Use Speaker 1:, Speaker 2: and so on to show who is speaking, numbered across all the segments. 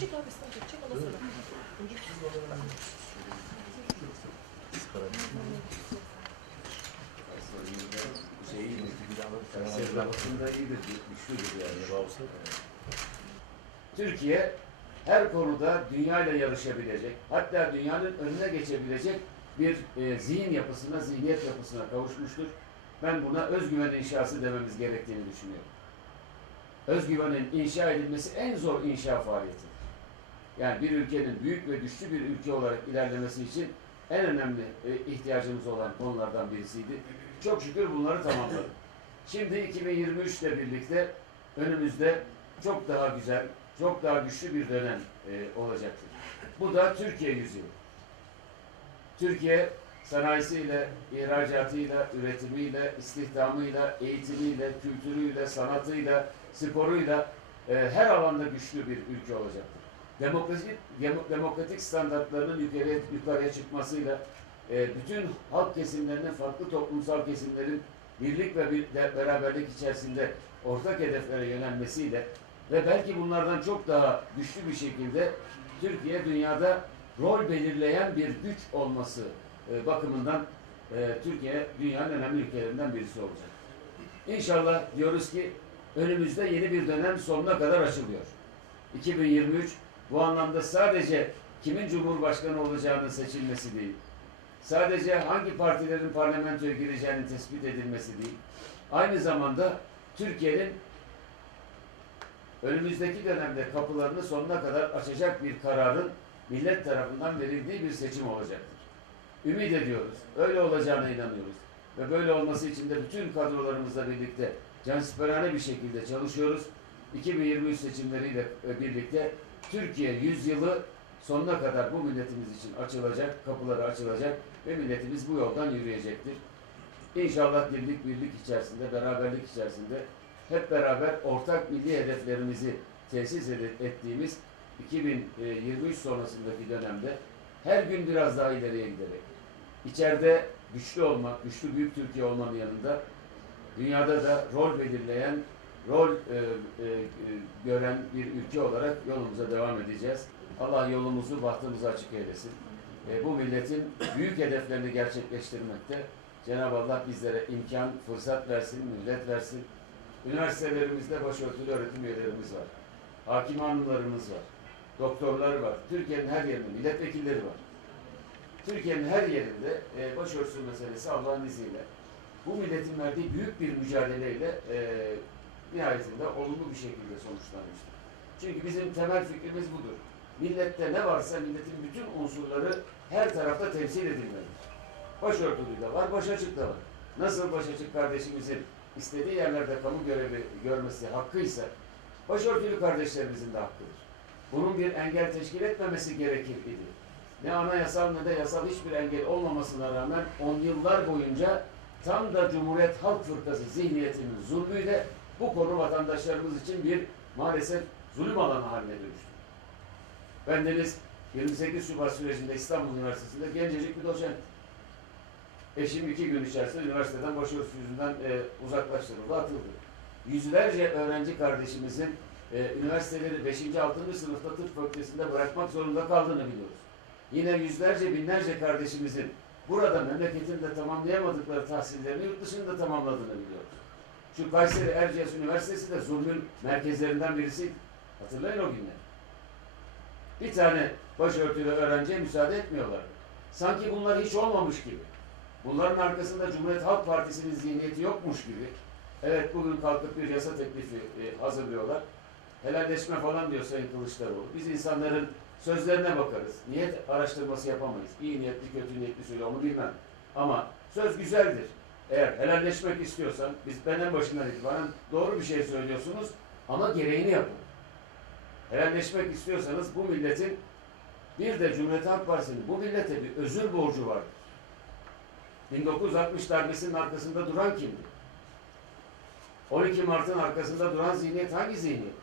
Speaker 1: Çık abi sen çık çık ondan sonra.
Speaker 2: Türkiye her konuda dünyayla yarışabilecek, hatta dünyanın önüne geçebilecek bir e, zihin yapısına, zihniyet yapısına kavuşmuştur. Ben buna özgüven inşası dememiz gerektiğini düşünüyorum. Özgüvenin inşa edilmesi en zor inşa faaliyetidir. Yani bir ülkenin büyük ve güçlü bir ülke olarak ilerlemesi için en önemli e, ihtiyacımız olan konulardan birisiydi. Çok şükür bunları tamamladık. Şimdi 2023 ile birlikte önümüzde çok daha güzel, çok daha güçlü bir dönem e, olacaktır. Bu da Türkiye yüzyılı. Türkiye sanayisiyle, ihracatıyla, üretimiyle, istihdamıyla, eğitimiyle, kültürüyle, sanatıyla, sporuyla e, her alanda güçlü bir ülke olacaktır. Demokratik, demo- demokratik standartlarının yukarıya, yukarıya çıkmasıyla e, bütün halk kesimlerinin, farklı toplumsal kesimlerin birlik ve bir beraberlik içerisinde ortak hedeflere yönelmesiyle ve belki bunlardan çok daha güçlü bir şekilde Türkiye dünyada rol belirleyen bir güç olması e, bakımından e, Türkiye dünyanın önemli ülkelerinden birisi olacak. İnşallah diyoruz ki önümüzde yeni bir dönem sonuna kadar açılıyor. 2023 bu anlamda sadece kimin cumhurbaşkanı olacağının seçilmesi değil, sadece hangi partilerin parlamentoya gireceğinin tespit edilmesi değil, aynı zamanda Türkiye'nin önümüzdeki dönemde kapılarını sonuna kadar açacak bir kararın millet tarafından verildiği bir seçim olacaktır. Ümit ediyoruz. Öyle olacağına inanıyoruz. Ve böyle olması için de bütün kadrolarımızla birlikte cansiperane bir şekilde çalışıyoruz. 2023 seçimleriyle e, birlikte Türkiye yüzyılı sonuna kadar bu milletimiz için açılacak, kapıları açılacak ve milletimiz bu yoldan yürüyecektir. İnşallah birlik birlik içerisinde, beraberlik içerisinde hep beraber ortak milli hedeflerimizi tesis ettiğimiz 2023 sonrasındaki dönemde her gün biraz daha ileriye giderek içeride güçlü olmak, güçlü büyük Türkiye olmanın yanında dünyada da rol belirleyen, rol e, e, e, gören bir ülke olarak yolumuza devam edeceğiz. Allah yolumuzu, bahtımızı açık eylesin. E, bu milletin büyük hedeflerini gerçekleştirmekte Cenab-ı Allah bizlere imkan, fırsat versin, mühlet versin. Üniversitelerimizde başörtülü öğretim üyelerimiz var. Hakim hanımlarımız var. Doktorlar var. Türkiye'nin her yerinde milletvekilleri var. Türkiye'nin her yerinde e, başörtüsü meselesi Allah'ın izniyle bu milletin verdiği büyük bir mücadeleyle e, nihayetinde olumlu bir şekilde sonuçlanmıştır. Çünkü bizim temel fikrimiz budur. Millette ne varsa milletin bütün unsurları her tarafta temsil edilmelidir. Başörtülü de var, başaçık da var. Nasıl başaçık kardeşimizin istediği yerlerde kamu görevi görmesi hakkıysa, başörtülü kardeşlerimizin de hakkıdır. Bunun bir engel teşkil etmemesi gerekir idi. Ne anayasal ne de yasal hiçbir engel olmamasına rağmen on yıllar boyunca tam da Cumhuriyet Halk Fırkası zihniyetinin zulmüyle bu konu vatandaşlarımız için bir maalesef zulüm alanı haline dönüştü. Bendeniz 28 Şubat sürecinde İstanbul Üniversitesi'nde gencecik bir doçent. Eşim iki gün içerisinde üniversiteden başörtüsü yüzünden e, uzaklaştırıldı, atıldı. Yüzlerce öğrenci kardeşimizin e, üniversiteleri 5. 6. sınıfta tıp fakültesinde bırakmak zorunda kaldığını biliyoruz. Yine yüzlerce binlerce kardeşimizin burada memleketinde tamamlayamadıkları tahsillerini yurt dışında tamamladığını biliyoruz. Şu Kayseri Erciyes Üniversitesi de zulmün merkezlerinden birisiydi. Hatırlayın o günleri. Bir tane başörtülü öğrenciye müsaade etmiyorlardı. Sanki bunlar hiç olmamış gibi. Bunların arkasında Cumhuriyet Halk Partisi'nin zihniyeti yokmuş gibi. Evet bugün kalkıp bir yasa teklifi e, hazırlıyorlar. Helalleşme falan diyor Sayın Kılıçdaroğlu. Biz insanların sözlerine bakarız. Niyet araştırması yapamayız. İyi niyetli, kötü niyetli söyle onu bilmem. Ama söz güzeldir. Eğer helalleşmek istiyorsan, biz ben en başından itibaren doğru bir şey söylüyorsunuz ama gereğini yapın. Helalleşmek istiyorsanız bu milletin bir de Cumhuriyet Halk Partisi'nin bu millete bir özür borcu vardır. 1960 darbesinin arkasında duran kimdi? 12 Mart'ın arkasında duran zihniyet hangi zihniyet?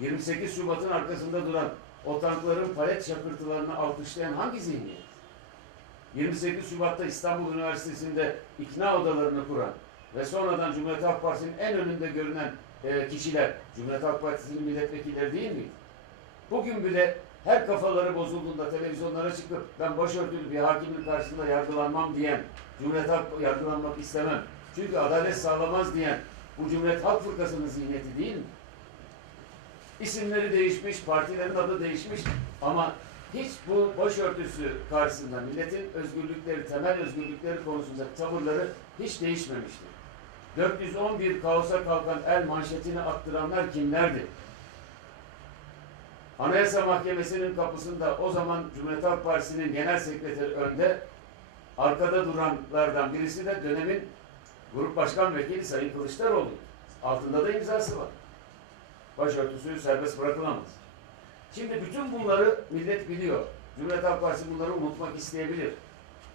Speaker 2: 28 Şubat'ın arkasında duran o tankların palet şakırtılarını alkışlayan hangi zihniyet? 28 Şubat'ta İstanbul Üniversitesi'nde ikna odalarını kuran ve sonradan Cumhuriyet Halk Partisi'nin en önünde görünen e, kişiler Cumhuriyet Halk Partisi'nin milletvekilleri değil miydi? Bugün bile her kafaları bozulduğunda televizyonlara çıkıp ben başörtülü bir hakimin karşısında yargılanmam diyen, Cumhuriyet Halk yargılanmak istemem. Çünkü adalet sağlamaz diyen bu Cumhuriyet Halk Fırkası'nın zihniyeti değil mi? İsimleri değişmiş, partilerin adı değişmiş ama hiç bu başörtüsü karşısında milletin özgürlükleri, temel özgürlükleri konusunda tavırları hiç değişmemiştir. 411 kaosa kalkan el manşetini attıranlar kimlerdi? Anayasa Mahkemesi'nin kapısında o zaman Cumhuriyet Halk Partisi'nin genel sekreteri önde, arkada duranlardan birisi de dönemin Grup Başkan Vekili Sayın Kılıçdaroğlu. Altında da imzası var. Başörtüsü serbest bırakılamaz. Şimdi bütün bunları millet biliyor. Cumhuriyet Halk Partisi bunları unutmak isteyebilir.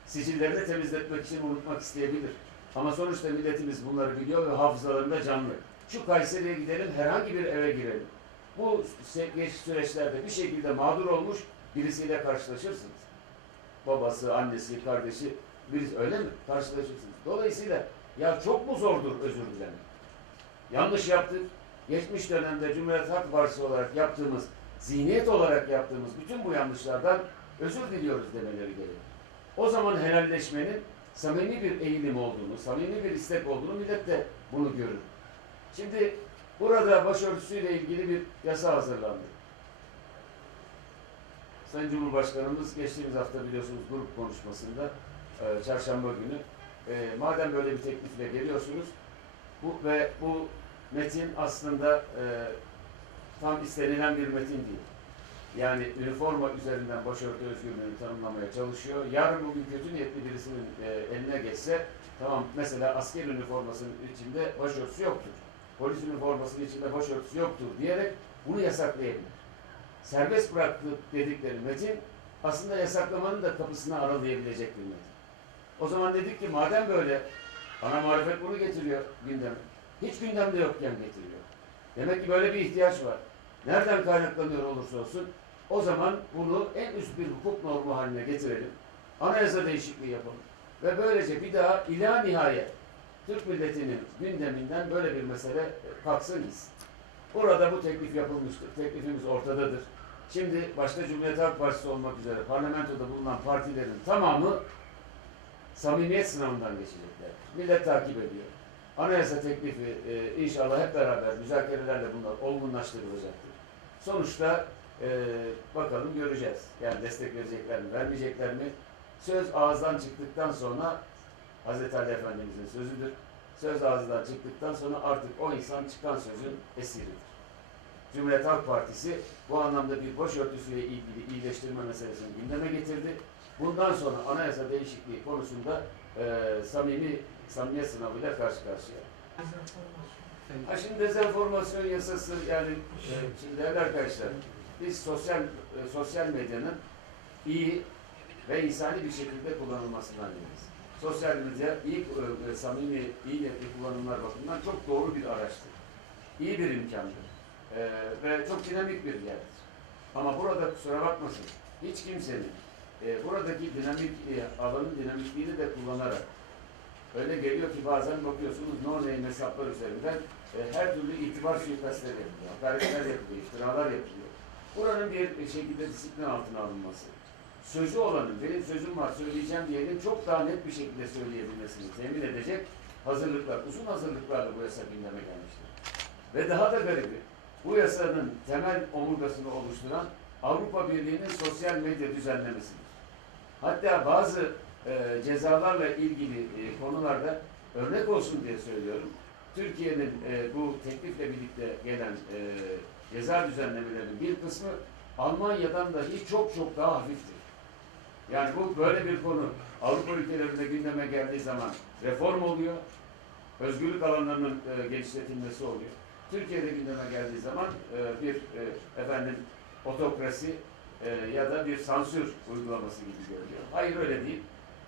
Speaker 2: Sicillerini temizletmek için unutmak isteyebilir. Ama sonuçta milletimiz bunları biliyor ve hafızalarında canlı. Şu Kayseri'ye gidelim, herhangi bir eve girelim. Bu se- geç süreçlerde bir şekilde mağdur olmuş birisiyle karşılaşırsınız. Babası, annesi, kardeşi, birisi öyle mi? Karşılaşırsınız. Dolayısıyla ya çok mu zordur özür dilemek? Yanlış yaptık. Geçmiş dönemde Cumhuriyet Halk Partisi olarak yaptığımız, zihniyet olarak yaptığımız bütün bu yanlışlardan özür diliyoruz demeleri gerekir. O zaman helalleşmenin samimi bir eğilim olduğunu, samimi bir istek olduğunu millet de bunu görür. Şimdi burada başörtüsüyle ilgili bir yasa hazırlandı. Sayın Cumhurbaşkanımız geçtiğimiz hafta biliyorsunuz grup konuşmasında e, çarşamba günü e, madem böyle bir teklifle geliyorsunuz bu ve bu metin aslında e, tam istenilen bir metin değil. Yani üniforma üzerinden başörtü özgürlüğünü tanımlamaya çalışıyor. Yarın bugün kötü niyetli birisinin e, eline geçse tamam mesela asker üniformasının içinde başörtüsü yoktur. Polis üniformasının içinde başörtüsü yoktur diyerek bunu yasaklayabilir. Serbest bıraktı dedikleri metin aslında yasaklamanın da kapısını aralayabilecek bir metin. O zaman dedik ki madem böyle ana muhalefet bunu getiriyor gündeme. Hiç gündemde yokken getiriyor. Demek ki böyle bir ihtiyaç var. Nereden kaynaklanıyor olursa olsun o zaman bunu en üst bir hukuk normu haline getirelim. Anayasa değişikliği yapalım. Ve böylece bir daha ila nihayet Türk milletinin gündeminden böyle bir mesele kalksın gitsin. Burada bu teklif yapılmıştır. Teklifimiz ortadadır. Şimdi başta Cumhuriyet Halk Partisi olmak üzere parlamentoda bulunan partilerin tamamı samimiyet sınavından geçecekler. Millet takip ediyor. Anayasa teklifi e, inşallah hep beraber müzakerelerle bunlar olgunlaştırılacaktır. Sonuçta e, bakalım göreceğiz. Yani destek verecekler mi, vermeyecekler mi? Söz ağızdan çıktıktan sonra Hazreti Ali Efendimizin sözüdür. Söz ağızdan çıktıktan sonra artık o insan çıkan sözün esiridir. Cumhuriyet Halk Partisi bu anlamda bir başörtüsüyle ilgili iyileştirme meselesini gündeme getirdi. Bundan sonra anayasa değişikliği konusunda e, samimi samimiyet sınavıyla karşı karşıya. Ha şimdi dezenformasyon yasası yani e, şimdi değerli arkadaşlar biz sosyal e, sosyal medyanın iyi ve insani bir şekilde kullanılmasından yanayız. Sosyal medya iyi, e, e, samimi, iyi niyetli kullanımlar bakımından çok doğru bir araçtır. İyi bir imkandır. E, ve çok dinamik bir yerdir. Ama burada kusura bakmasın, hiç kimsenin e, buradaki dinamik e, alanın dinamikliğini de kullanarak öyle geliyor ki bazen bakıyorsunuz no name hesaplar üzerinden e, her türlü itibar suikastleri yapılıyor, hakaretler yapılıyor, iftiralar yapılıyor. Buranın bir şekilde disiplin altına alınması, sözü olanın, benim sözüm var söyleyeceğim diyenin çok daha net bir şekilde söyleyebilmesini temin edecek hazırlıklar, uzun hazırlıklarla bu yasa gündeme gelmiştir. Ve daha da garibi, bu yasanın temel omurgasını oluşturan Avrupa Birliği'nin sosyal medya düzenlemesidir. Hatta bazı e, cezalarla ilgili e, konularda örnek olsun diye söylüyorum. Türkiye'nin e, bu teklifle birlikte gelen e, ceza düzenlemelerinin bir kısmı Almanya'dan dahi çok çok daha hafiftir. Yani bu böyle bir konu Avrupa ülkelerinde gündeme geldiği zaman reform oluyor, özgürlük alanlarının e, genişletilmesi oluyor. Türkiye'de gündeme geldiği zaman e, bir e, efendim otokrasi e, ya da bir sansür uygulaması gibi görülüyor. Hayır öyle değil.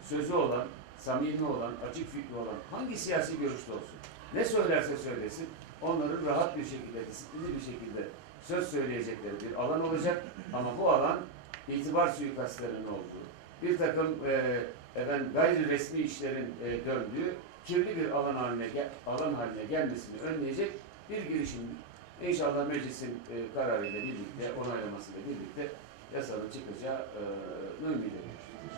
Speaker 2: Sözü olan, samimi olan, açık fikri olan hangi siyasi görüşte olsun, ne söylerse söylesin, onların rahat bir şekilde, disiplinli bir şekilde söz söyleyecekleri bir alan olacak ama bu alan itibar suikastlarının olduğu, bir takım e, efendim, gayri resmi işlerin e, döndüğü kirli bir alan haline alan haline gelmesini önleyecek bir girişim. İnşallah meclisin e, kararıyla birlikte, onaylamasıyla birlikte yasanın çıkacağı e, ümit ediyoruz.